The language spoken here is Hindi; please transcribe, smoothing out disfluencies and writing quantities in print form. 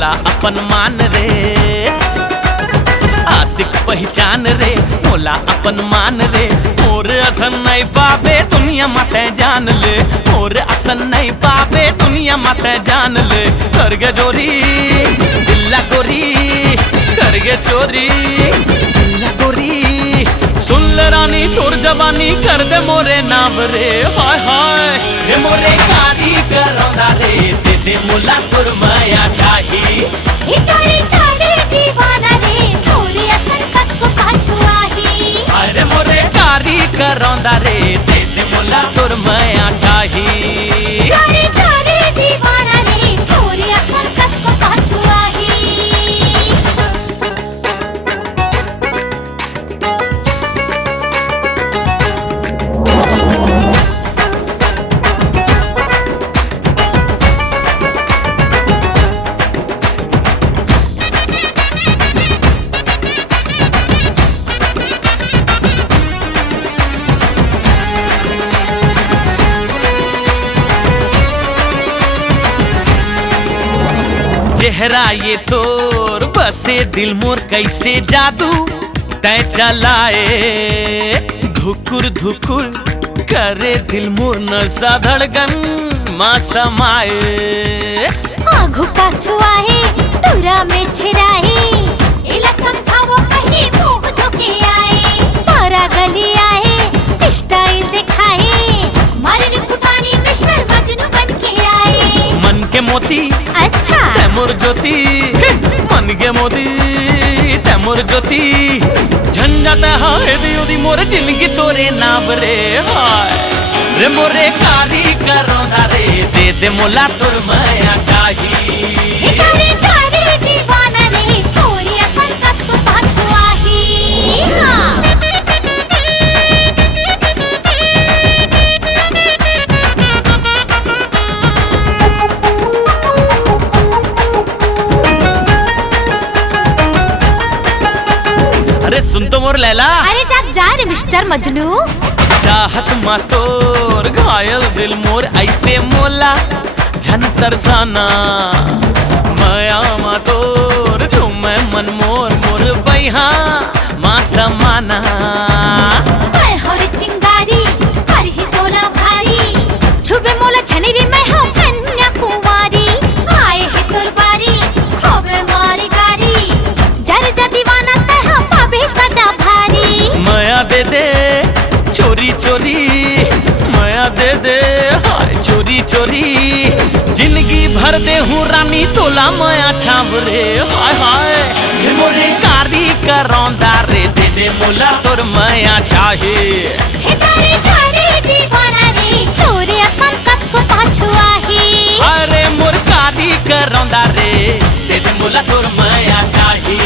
मोला अपन मान रे, आशिक पहचान रे मोला अपन मान रे। मोर असन नहीं पावे दुनिया माते जान ले, मोर असन नहीं पावे दुनिया माते जान ले। करगे चोरी दिल्ला गोरी, करगे चोरी दिल्ला गोरी। सुन ले रानी तोर जवानी कर दे मोरे नाम रे, हाय हाय रे मोरे कारी करौंदा रे, दे दे मोला तोर माया चाही। हे चोरी चोरी दीवाना रे, तोरे असन कत को पाछू आही। अरे मोरे कारी करौंदा रे, दे दे मोला तोर माया चाही। चोरी चोरी दीवाना रे, तोरे असन कत को पाछू आही। चेहरा ये तोर बसे दिल मोर कैसे जादू तय चलाए, धुकुर धुकुर करे दिल मोर नसा धड़कन माँ समाए। आघु पाछू आहे तुरा में छिराहे, इला समझावो कहीं मुंह धोके आए। तारा गली आए स्टाइल दिखाए, मारे ने फुटानी मिस्टर मजनू बन के आए। मन के मोती अच्छा तैमुर ज्योति, मन के मोती तैमुर ज्योति। झंझट हाय दियो दी मोर जिंदगी तोरे नाम रे, हाय रे मोरे कारी करौंदा रे, दे दे मोला तोर माया चाही। हे चोरी चोरी दीवाना रे, तोरे असन कत को पाछू आही। हाँ अरे सुन तो मोर लैला, अरे जा रे मिस्टर मजनू। चाहत मा तोर घायल दिल मोर ऐसे मोला झन तरसाना। माया मा तोर झूमे मन मोर मोर बैहा माँ समाना। मैं होरी चिंगारी पर ही तोला भारी, छुबे मोला छनेरी मैं हम कन्या कुंवारी। आए है तोर बारी खोबे मारी गारी, जर जा दीवाना ते हम पावे सजा भारी। माया दे दे चोरी चोरी, माया दे दे हाय चोरी चोरी। जिंदगी भर दे हूँ रानी तोला माया छावरे, हाय हाय ये मोरे कारी करौंदा रे, दे दे मोला तोर माया चाहे। हे चोरी चोरी दीवाना रे, तोरे असन कत को पाछू आही। अरे मोर कारी करौंदा रे, दे दे मोला तोर माया चाहे।